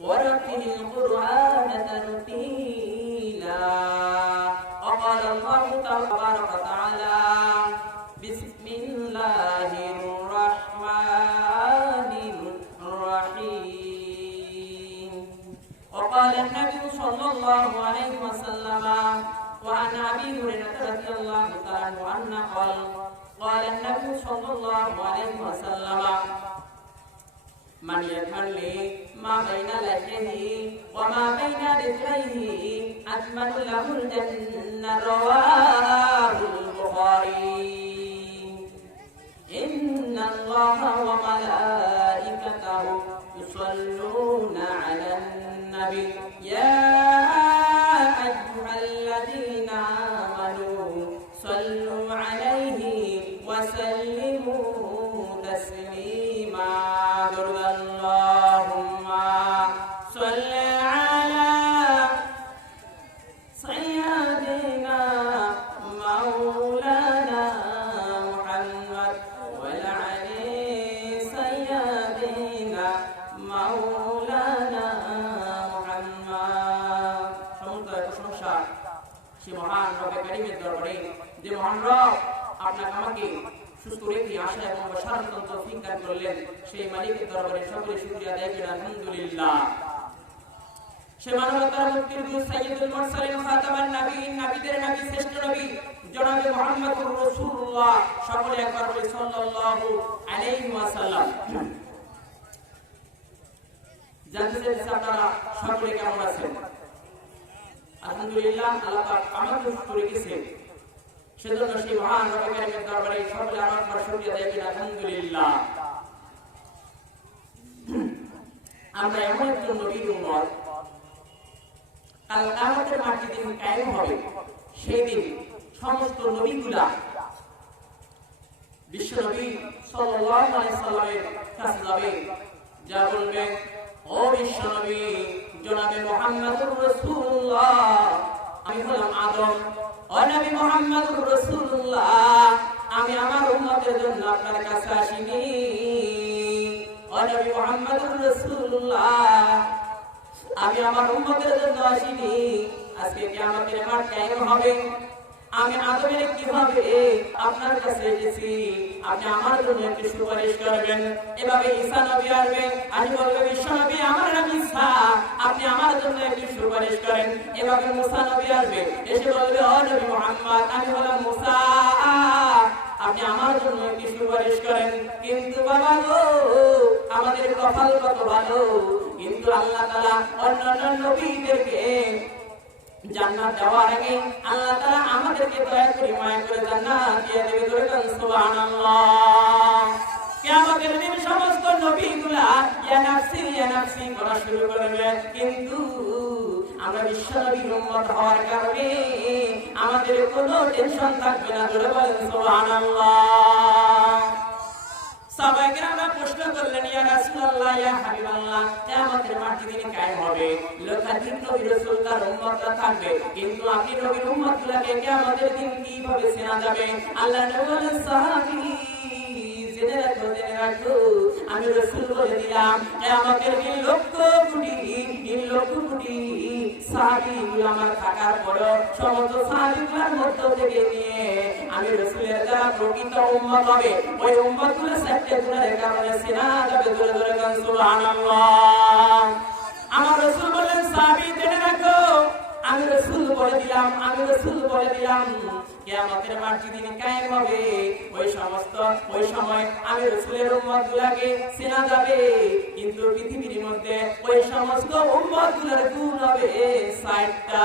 ورتل القرآن ترتيلا وقال الله تبارك وتعالى بسم الله الرحمن الرحيم وقال النبي صلى الله عليه وسلم وعن أبي هريرة رضي الله تعالى عنه قال قال النبي صلى الله عليه وسلم من يتولي ما بين لحيه وما بين رجليه أتمن له الجنة رواه البخاري إن الله وملائكته يصلون على النبي يا أيها الذين آمنوا صلوا عليه وسلموا تسليما اللهم صل على سيدنا مولانا محمد وعلى سيدنا مولانا محمد সমস্ত প্রশংসা সেই মহান রবের কারীমের দরবারে যে মহান রব আপনাকে আমাকে সুস্থ রেখে আশা এবং বশারত তৌফিক দান করলেন সেই মালিকের দরবারে সকলে শুকরিয়া আদায় করি আলহামদুলিল্লাহ। সে মানবতার মুক্তির দূত সাইয়্যিদুল মুরসালিন খাতামান নবীন নবীদের নবী শ্রেষ্ঠ নবী জনাবে মুহাম্মদুর রাসূলুল্লাহ সকলে একবার বলি সাল্লাল্লাহু আলাইহি ওয়াসাল্লাম। জানতে চাইছি আপনারা সকলে কেমন আছেন? আলহামদুলিল্লাহ আল্লাহ পাক আমাকে সুস্থ রেখেছেন সেজন্য সেই মহান রবের কারীমের দরবারে সকলে আমার শুকরিয়া আদায় করি আলহামদুলিল্লাহ। আমরা এমন একজন নবীর উম্মত কাল কিয়ামতের মাঠে দিন কায়েম হবে সেই দিন সমস্ত নবীগুলা বিশ্ব নবী সাল্লাল্লাহু আলাইহি সাল্লামের কাছে যাবে, যা বলবে ও বিশ্ব নবী জনাবে মুহাম্মদুর রাসূলুল্লাহ আমি হলাম আদম ও নবী মুহাম্মদুর রাসূলুল্লাহ আমি আমার উম্মতের জন্য আপনার কাছে আসিনি ও নবী মুহাম্মদুর রাসূলুল্লাহ আমি আমার উম্মতের জন্য আসিনি। আজকে কিয়ামতের মাঠ কায়েম হবে, আমি আদমের কিভাবে আপনার কাছে এসেছি, আপনি আমার জন্য একটু সুপারিশ করবেন। এভাবে ঈসা নবী আসবে, আমি বলবো বিশ্ব নবী আমার নাম ঈসা আপনি আমার জন্য একটু সুপারিশ করেন। এভাবে মুসা নবী আসবে, এসে বলবে ও নবী মুহাম্মদ আমি হলাম মুসা আপনি আমার জন্য একটু সুপারিশ করেন। কিন্তু বাবা গো আমাদের কপাল কত ভালো, কিন্তু আল্লাহ তাআলা অন্যান্য নবীদেরকে জান্নাত দেওয়ার আগে আল্লাহ তাআলা আমাদেরকে দয়া করে মায়া করে জান্নাত দিয়ে দেবে। বলেন সুবহানাল্লাহ। কিয়ামতের দিন সমস্ত নবীগুলা ইয়া নাফসি করা শুরু করবে, কিন্তু আমরা বিশ্ব নবীর উম্মত হওয়ার কারণে আমাদের কোনো টেনশন থাকবে না। বলেন সুবহানাল্লাহ। সাহাবায়ে কেরামরা প্রশ্ন করলেন ইয়া রাসূলুল্লাহ ইয়া হাবিবাল্লাহ কিয়ামতের মাঠে দিন কায়েম হবে, লক্ষাধিক নবী রাসূল তার উম্মতরা থাকবে, কিন্তু আপনি নবীর উম্মতগুলোকে কিয়ামতের দিন কিভাবে চেনা যাবে? আল্লাহ নবী বলেন সাহাবী জেনে রাখো আমি রাসূল বলে দিলাম কিয়ামতের দিন লক্ষ কোটি সাহাবীগুলো আমার থাকার পর সমস্ত সাহাবীগুলোর মধ্য থেকে নিয়ে আমি রাসূলের যারা প্রকৃত উম্মত হবে ওই উম্মতগুলো সাথে গুণের কারণে চেনা যাবে। জোরে জোরে গান সুবহানাল্লাহ। আমার রাসূল বলেন সাহাবী জেনে রাখো আমি রাসূল বলে দিলাম কিয়ামতের মাঠে দিন কায়েম হবে, ওই সময় আমি রাসূলের উম্মতগুলোকে চেনা যাবে, কিন্তু পৃথিবীর মধ্যে ওই সমস্ত উম্মতগুলোর গুণ হবে ৬০টা।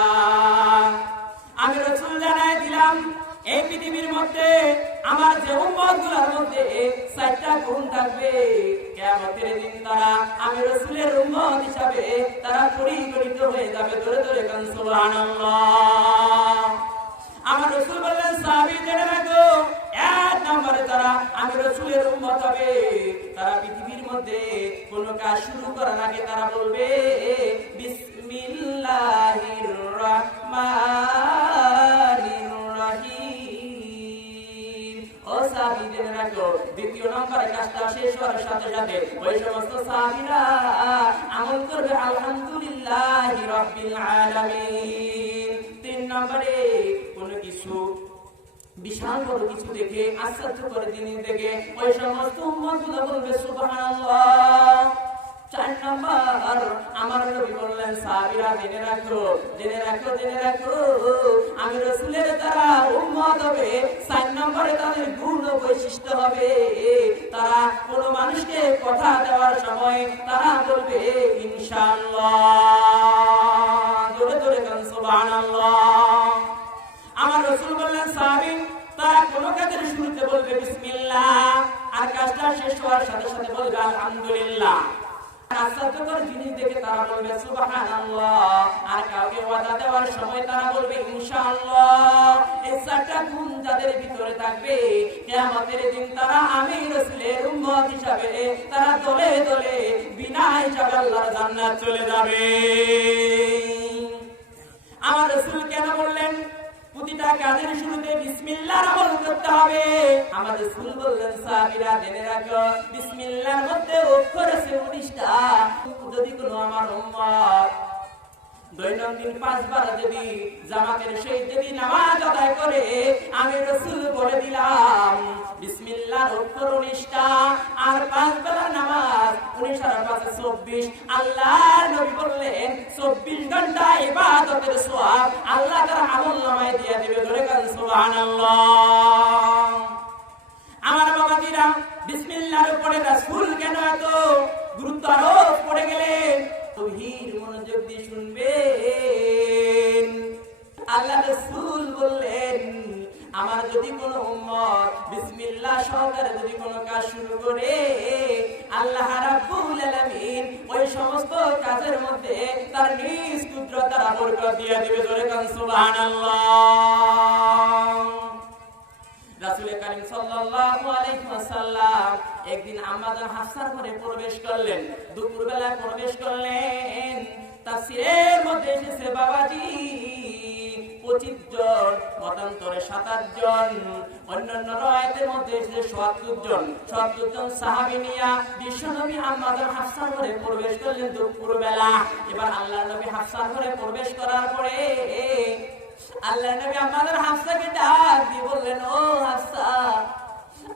আমি রাসূল জানাই দিলাম এই পৃথিবীর মধ্যে আমার যে উম্মতগুলোর মধ্যে ৬০টা গুণ থাকবে, কিয়ামতের দিন তারা আমি রাসূলের উম্মত হিসাবে তারা পরিগণিত হয়ে যাবে। ধরে ধরে গান সুবহানাল্লাহ। আমার রাসূল বললেন সাহাবী জেনে রাখো এক নম্বরে তারা আমি রাসূলের উম্মত হবে, তারা পৃথিবীর মধ্যে কোনো কাজ শুরু করার আগে তারা বলবে বিসমিল্লাহির রাহমানির রাহিম। ও সাহাবী জেনে রাখো দ্বিতীয় নম্বর কাজটা শেষ হওয়ার সাথে সাথে ওই সমস্ত সাহাবীরা আমল করবে আলহামদুলিল্লাহি রাব্বিল আলামিন। 3 নম্বরে কোন কিছু বিশাল বড় কিছু দেখে আশ্চর্য করে জিনিস দেখে ওই সমস্ত উম্মতগুলো বলবে সুবহানাল্লাহ। 4 নম্বর আমার নবী বললেন সাহাবীরা জেনে রাখো জেনে রাখো জেনে রাখো আমি রাসূলের দ্বারা উম্মত হবে। 4 নম্বরে তাদের গুণ ও বৈশিষ্ট্য হবে তারা কোন মানুষকে কথা দেওয়ার সময় তারা বলবে ইনশাআল্লাহ। জোরে জোরে বলেন সুবহানাল্লাহ। আমার রাসূল বললেন সাহাবী তারা কোন কাজের শুরুতে বলবে বিসমিল্লাহ আর কাজটা শেষ হওয়ার সাথে সাথে বলবে আলহামদুলিল্লাহ। আশ্চর্যকর জিনিস দেখে তারা বলবে সুবহানাল্লাহ আর কাউকে ওয়াদা দেওয়ার সময় তারা বলবে ইনশাআল্লাহ। এই 4টা গুণ যাদের ভিতরে থাকবে কিয়ামতের দিন তারা আমি রাসূলের উম্মত হিসাবে তারা দলে দলে বিনা হিসাবে আল্লাহর জান্নাত চলে যাবে। আমার রাসূল কেন বললেন প্রতিটা কাজের শুরুতে বিসমিল্লাহর আমল করতে হবে? আমার রাসূল বললেন সাহাবীরা জেনে রাখো বিসমিল্লাহর মধ্যে অক্ষর আছে 19টা। যদি কোনো আমার উম্মত দৈনন্দিন 5 বার যদি জামাতের সহিত যদি নামাজ আদায় করে আমি রাসূল বলে দিলাম বিসমিল্লাহর অক্ষর 19টা আর 5 বেলা নামাজ 19 আর 5 24। আল্লাহর নবী বললেন 24 ঘন্টা ইবাদতের সওয়াব আল্লাহ তার আমলনামায় দিয়ে দিবে। ধরে কান সুবহানাল্লাহ। আমার বাবাজিরা বিসমিল্লাহর উপরে রাসূল কেন এত গুরুত্ব আরোপ করে গেলেন? গভীর মনোযোগ দিয়ে শুনবেন। আল্লাহ রাসূল বললেন আমার যদি কোনো উম্মত বিসমিল্লাহ সহকারে যদি কোনো কাজ শুরু করে আল্লাহ রাব্বুল আলামিন ওই সমস্ত কাজের মধ্যে তার নিজ কুদরত দ্বারা বরকত দিয়ে দিবে। জোরে কান সুবহানাল্লাহ। রাসূল কারীম সাল্লাল্লাহু আলাইহি ওয়াসাল্লাম একদিন আম্মাজান হাফসার ঘরে প্রবেশ করলেন। দুপুরবেলা প্রবেশ করলেন। তাফসীরের মধ্যে এসেছে বাবাজি 25 জন, মতান্তরে 27 জন, অন্যান্য রওয়ায়াতের মধ্যে এসেছে 70 জন। 70 জন সাহাবী নিয়া বিশ্বনবী আম্মাজান হাফসার ঘরে প্রবেশ করলেন দুপুরবেলা। এবার আল্লাহর নবী হাফসার ঘরে প্রবেশ করার পরে আল্লাহ নবী আমাদের হাফসাকে ডাক দিয়ে বললেন ও হাফসা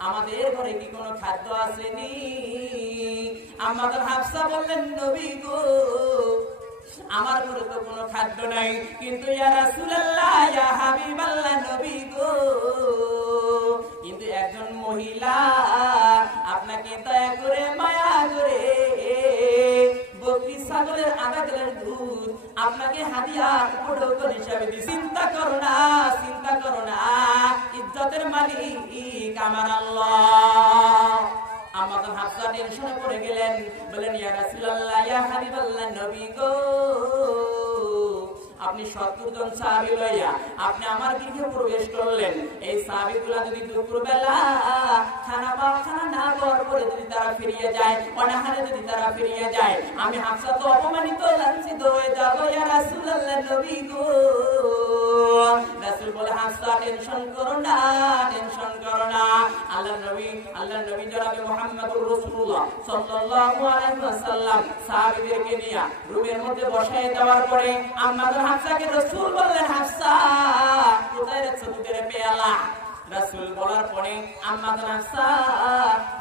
আমাদের ঘরে কি কোনো খাদ্য আসেনি? আমাদের হাফসা বললেন নবী গো আমার ঘরে তো কোনো খাদ্য নাই, কিন্তু ইয়া রাসূলুল্লাহ ইয়া হাবিবাল্লাহ নবী গো কিন্তু একজন মহিলা আপনাকে দয়া করে মায়া করে বকরি ছাগলের আধা গ্লাস দুধ আপনাকে হাদিয়া উপঢৌকন হিসাবে দিই। চিন্তা করো না ইজ্জতের মালিক আমার আল্লাহ। আমাদের হাফসা টেনশনে পড়ে গেলেন, বলেন ইয়া রাসূলুল্লাহ ইয়া হাবিবাল্লাহ নবী গো আপনি 70 জন সাহাবী লইয়া আপনি আমার গৃহে প্রবেশ করলেন। এই সাহাবীগুলা যদি দুপুরবেলা খানা না খাওয়ার পরে যদি তারা ফিরিয়ে যায়, অনাহারে যদি তারা ফিরিয়ে যায়, আমি হাফসা তো অপমানিত লাঞ্ছিত হয়ে যাব। ইয়া রাসূলুল্লাহ নবী গো রাসূল বলে হাফসা টেনশন করো না আল্লাহর নবী জনাবে মুহাম্মদুর রাসূলুল্লাহ সাল্লাল্লাহু আলাইহি ওয়াসাল্লাম সাহাবীদেরকে নিয়ে রুমের মধ্যে বসায় দেওয়ার পরে আমাদের হাফসাকে রাসূল বললেন হাফসা কোথায় রাখছো দুধের পেয়ালা? রাসূল বলার পরে আমাদের হাফসা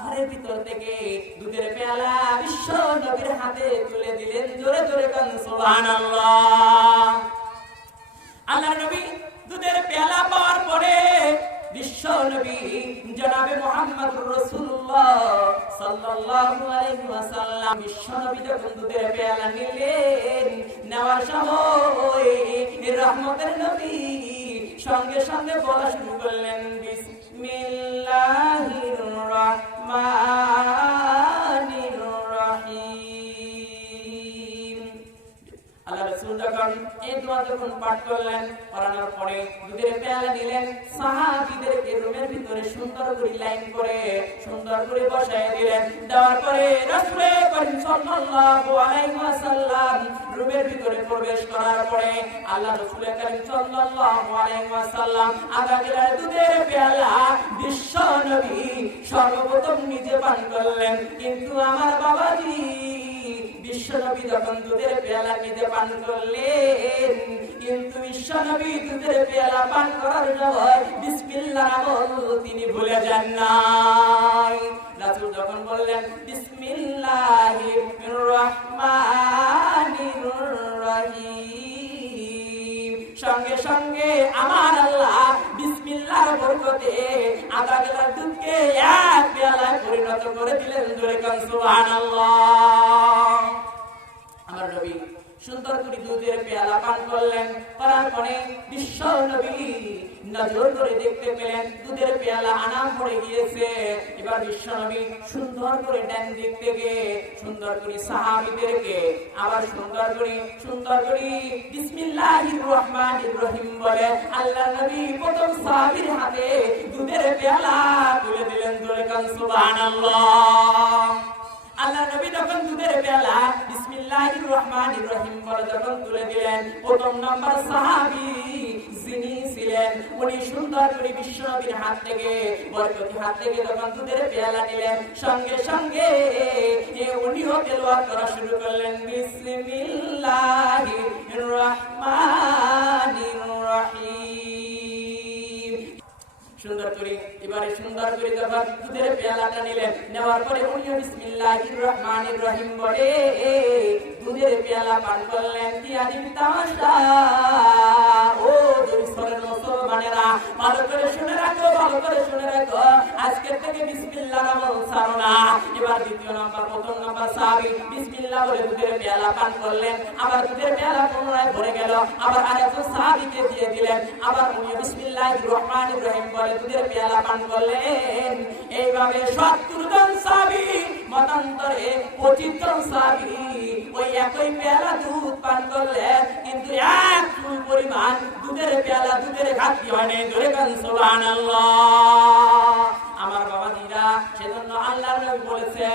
ঘরের ভিতর থেকে দুধের পেয়ালা বিশ্ব নবীর হাতে তুলে দিলেন। জোরে জোরে কান সুবহানাল্লাহ। আল্লাহর নবী দুধের পেয়ালা পাওয়ার পরে বিশ্ব নবী জনাবে মুহাম্মদুর রাসূলুল্লাহ সাল্লাল্লাহু আলাইহি ওয়াসাল্লাম বিশ্ব নবী যখন দুধের পেয়ালা নিলেন, নেওয়ার সময় রহমতের নবী সঙ্গে সঙ্গে বলা শুরু করলেন বিসমিল্লাহির রহমানির রহিম। আল্লাহ রাসূল যখন এই দোয়া যখন পাঠ করলেন, পড়ানোর পরে দুধের পেয়ালা নিলেন, সাহাবীদেরকে রুমের ভিতরে সুন্দর করে লাইন করে সুন্দর করে বসায় দিলেন। দেওয়ার পরে রাসূল করিম সাল্লাল্লাহু আলাইহি ওয়াসাল্লাম রুমের ভিতরে প্রবেশ করার পরে আল্লাহ রাসূল কারীম সাল্লাল্লাহু আলাইহি ওয়াসাল্লাম আগাগোড়া দুধের পেয়ালা বিশ্ব নবী সর্বপ্রথম নিজে পান করলেন। কিন্তু আমার বাবাজি বিশ্ব নবী যখন দুধের পেয়ালা নিজে পান করলেন, কিন্তু বিশ্ব নবী দুধের পেয়ালা পান করার সময় বিসমিল্লাহ আমল তিনি ভুলে যান নাই। রাসূল যখন বললেন বিসমিল্লাহির রহমানির রহিম, সঙ্গে সঙ্গে আমার আল্লাহ বিসমিল্লাহর বরকতে আধা গ্লাস দুধকে এক পেয়ালায় পরিণত করে দিলেন। জোরে কান সুবহানাল্লাহ। আমার নবী সুন্দর করে দুধের পেয়ালা পান করলেন। করার পরে বিশ্ব নবী নজর করে দেখতে পেলেন দুধের পেয়ালা আনাম পড়ে গিয়েছে। এবার বিশ্ব নবী সুন্দর করে ডান দিক থেকে সুন্দর করে সাহাবীদেরকে আবার সুন্দর করে বিসমিল্লাহির রহমানির রহিম বলে আল্লাহ নবী প্রথম সাহাবীর হাতে দুধের পেয়ালা তুলে দিলেন। জোরে কান সুবহানাল্লাহ। আল্লাহ নবী যখন দুধের পেয়ালা বিসমিল্লাহির রহমানির রহিম বলে যখন তুলে দিলেন, প্রথম নাম্বার সাহাবী যিনি ছিলেন উনি সুন্দর করে বিশ্ব নবীর হাত থেকে বরকতি হাত থেকে যখন দুধের পেয়ালা নিলেন, সঙ্গে সঙ্গে উনিও তেলাওয়াত করা শুরু করলেন বিসমিল্লাহির রহমানির রহিম। সুন্দর করে এবারে সুন্দর করে যখন দুধের পেয়ালাটা নিলেন, নেওয়ার পরে উনিও বিসমিল্লাহির রহমানির রহিম বলে দুধের পেয়ালা পান করলেন। কি আদিম তামাশা! ও দুইশরের মুসলমানেরা ভালো করে শুনে রাখো, ভালো করে শুনে রাখো, আজকের থেকে বিসমিল্লাহ নাম ছাড়ো না। এবার দ্বিতীয় নাম্বার, প্রথম নাম্বার সাহাবী বিসমিল্লাহ বলে দুধের পেয়ালা পান করলেন। আবার দুধের পেয়ালা পুনরায় ভরে গেল, আবার আরেকজন সাহাবীকে দিয়ে দিলেন। আবার উনি বিসমিল্লাহির রহমানির রহিম বলে দুধের পেয়ালা পান করলেন। এইভাবে 70 জন সাহাবী, মতান্তরে 25 জন সাহাবী ওই একই পেয়ালা দুধ পান করলেন, কিন্তু এক চুল পরিমাণ দুধের পেয়ালা দুধের ঘাটতি হয় নাই। জোরে কান সুবহানাল্লাহ। আমার বাবাজিরা, সেজন্য আল্লাহর নবী বলেছে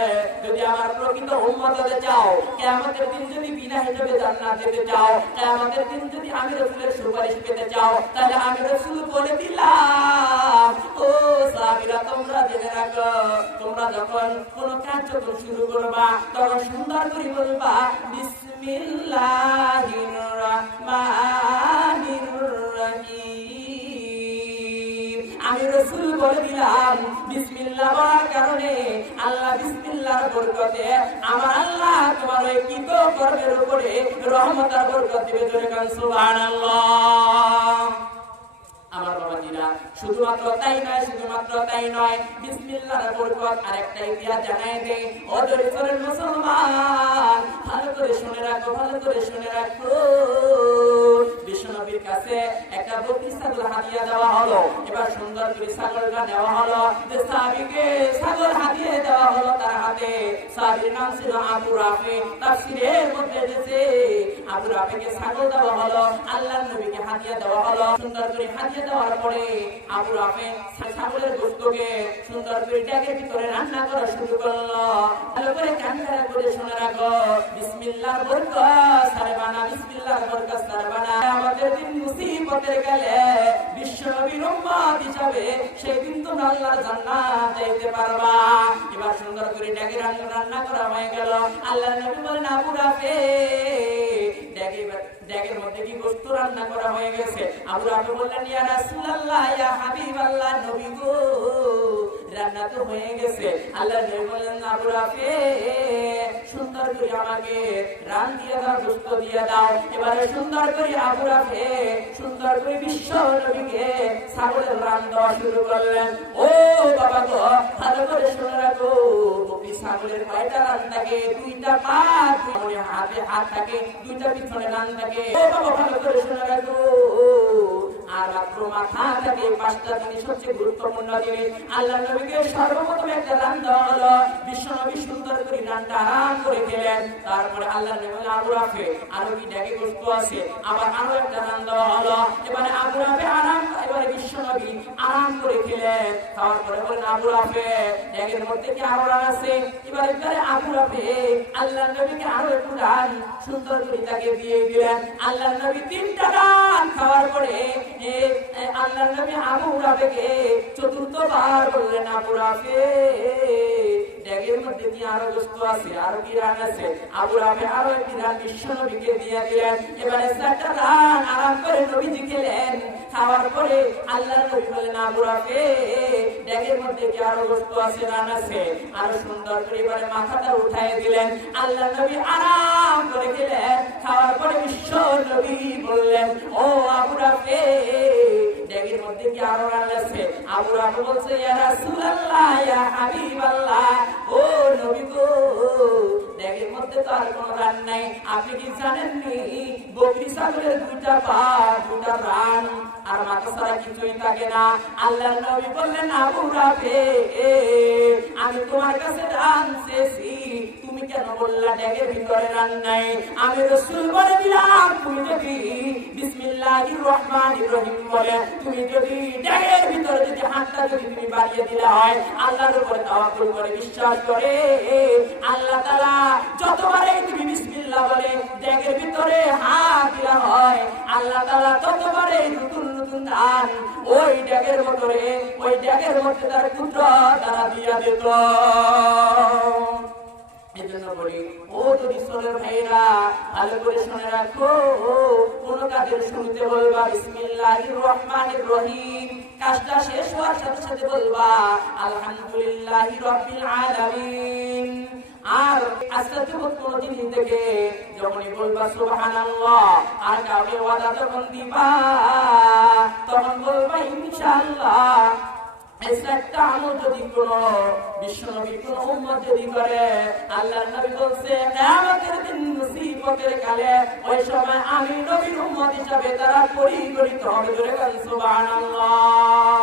যদি আমার প্রকৃত উম্মত হতে চাও, কিয়ামতের দিন যদি বিনা হিসাবে জান্নাত যেতে চাও, কিয়ামতের দিন যদি আমি রাসূলের সুপারিশ পেতে চাও, তাহলে আমি রাসূল বলে দিলাম ও সাহাবীরা তোমরা জেনে রাখো, তোমরা যখন কোন কাজ যখন শুরু করবা তখন সুন্দর করে বলবা বিসমিল্লাহির রহমানির রহিম। আমি রাসূল বলে দিলাম বিসমিল্লাহ বলার কারণে আল্লাহ বিসমিল্লাহর বরকতে আমার আল্লাহ তোমার ওই কৃত কর্মের উপরে রহমতের বরকত দিবে। জোরে কান সুবহানাল্লাহ। আমার বাবাজিরা, শুধুমাত্র তাই নয়, বিসমিল্লাহর বরকত আরেকটা ইতিহাস জানাই দেই। ও দরিদ্রের মুসলমান, ভালো করে শুনে রাখো, ভালো করে শুনে রাখো। বিশ্বনবীর কাছে একটা বকরি ছাগল হাদিয়া দেওয়া হলো। এবার সুন্দর করে ছাগলটা দেওয়া হলো, যে সাহাবীকে ছাগল হাদিয়া দেওয়া হলো তার হাতে। সাহাবীর নাম ছিল আবু রাফি। তাফসীরের মধ্যে এসেছে আবু রাফিকে ছাগল দেওয়া হলো, আল্লাহর নবীকে হাদিয়া দেওয়া হলো। সুন্দর করে হাদিয়া দেওয়ার পরে আবু রাফি ছাগলের গোশতকে সুন্দর করে ডেকের ভিতরে রান্না করা শুরু করলো। ভালো করে কান খাড়া করে শুনে রাখো, বিসমিল্লাহর বরকত সারবানা, বিসমিল্লাহর বরকত সারবানা। আমাদের দিন মুসিবতের গেলে বিশ্বনবীর উম্মত হিসাবে সেই দিন তোমরা আল্লাহর জান্নাত যাইতে পারবা। এবার সুন্দর করে ডেকে রান্না করা হয়ে গেল। আল্লাহর নবী বলেন আবু রাফি ডেকের মধ্যে কি গোশত রান্না করা হয়ে গেছে? আবু রাফি বললেন ইয়া রাসূলুল্লাহ, ইয়া হাবিবাল্লাহ, নবী গো রান্না তো হয়ে গেছে। আল্লাহর নবী বললেন আবু রাফি সুন্দর করে আমাকে রান দিয়ে দাও, গোশত দিয়ে দাও। এবারে সুন্দর করে আবু রাফি সুন্দর করে বিশ্ব নবীকে ছাগলের রান দেওয়া শুরু করলেন। ও বাবা গো, ভালো করে শুনে রাখো, বকরি ছাগলের কয়টা রান থাকে? 2টা পা, হাতে হাত থাকে, 2টা পিছনে রান থাকে। ও বাবা, ভালো করে শুনে রাখো। আর মাত্র মাথা থাকে 5টা জিনিস হচ্ছে গুরুত্বপূর্ণ জিনিস। আল্লাহ নবীকে সর্বপ্রথম একটা রান দেওয়া হলো। বিশ্ব নবী সুন্দর করে রানটা আরাম করে খেলেন। তারপরে আল্লাহ নবী বললেন আবু রাফি আরো কি ডেকে গোশত আছে? আবার আরো একটা রান দেওয়া হলো। এবারে আবু রাফি এবারে বিশ্ব নবী আরাম করে খেলেন। খাওয়ার পরে বলেন আবু রাফি ডেকের মধ্যে কি আরো রান আছে? এবারে আবু রাফি আল্লাহ নবীকে আরো একটু রান সুন্দর করে তাকে দিয়ে দিলেন। আল্লাহর নবী 3টা রান খাওয়ার পরে আল্লাহর নবী আবু রাবেকে চতুর্থবার বললেন, আবু রাবে ড্যাগের মধ্যে কি আরো গোশত আছে, আরো কি রান আছে? আবু রাবে আরো একটি রান বিশ্ব নবীকে দিয়ে দিলেন। এবারে 4টা রান আরাম করে নবীজি খেলেন। খাওয়ার পরে আল্লাহর নবী বলেন, আবু রাবে ড্যাগের মধ্যে কি আরো গোশত আছে, রান আছে? আরো সুন্দর করে এবারে মাথাটা উঠায় দিলেন। আল্লাহর নবী আরাম করে খেলেন। খাওয়ার পরে বিশ্ব নবী বললেন, ও আবু রাবে ড্যাগের মধ্যে কি আরো রান আছে? আবু রাবে বলছে, ইয়া রাসূলুল্লাহ, ইয়া হাবিবাল্লাহ, ও নবী গো ড্যাগের মধ্যে তো আর কোনো রান নাই। আপনি কি জানেননি বকরি ছাগলের 2টা পা 2টা রান আর মাথা ছাড়া কিছুই থাকে না? আল্লাহর নবী বললেন, আবু রাবে আমি তোমার কাছে রান চেয়েছি, তুমি কেন বললা ড্যাগের ভিতরে রান নাই? আমি রাসূল বলে দিলাম, তুমি যদি বিসমিল্লাহির রহমানির রহিম বলে তুমি যদি ড্যাগের ভিতরে যদি হাতটা যদি তুমি বাড়িয়ে দিলে হয়, আল্লাহর উপরে তাওয়াক্কুল করে বিশ্বাস করে আল্লাহ তাআলা যতবারই তুমি বিসমিল্লাহ বলে ড্যাগের ভিতরে হাত দিলা হয়, আল্লাহ তাআলা ততবারই নতুন নতুন ধান ওই ড্যাগের মধ্যে তার পুত্র তারা দিয়া দিত। এজন্য বলি, ও যদি সোনার ভাইরা ভালো করে শুনে রাখো, কোন কাজের শুরুতে বলবা বিসমিল্লাহির রহমানির রহিম, কাজটা শেষ হওয়ার সাথে সাথে বলবা আলহামদুলিল্লাহি রাব্বিল আলামিন। আর আজকে যখন কোন জিনিস থেকে যখনই বলবা সুবহানাল্লাহ, আর কাউকে ওয়াদা যখন দিবা তখন বলবা ইনশাআল্লাহ। একটা আমল যদি কোন বিশ্বনবী কোন উম্মত যদি করে, আল্লাহর নবী বলছে কিয়ামতের দিন মুসিবতের কালে ওই সময় আমি নবীর উম্মত হিসাবে তারা পরিগণিত হবে। জোরে বলেন সুবহানাল্লাহ।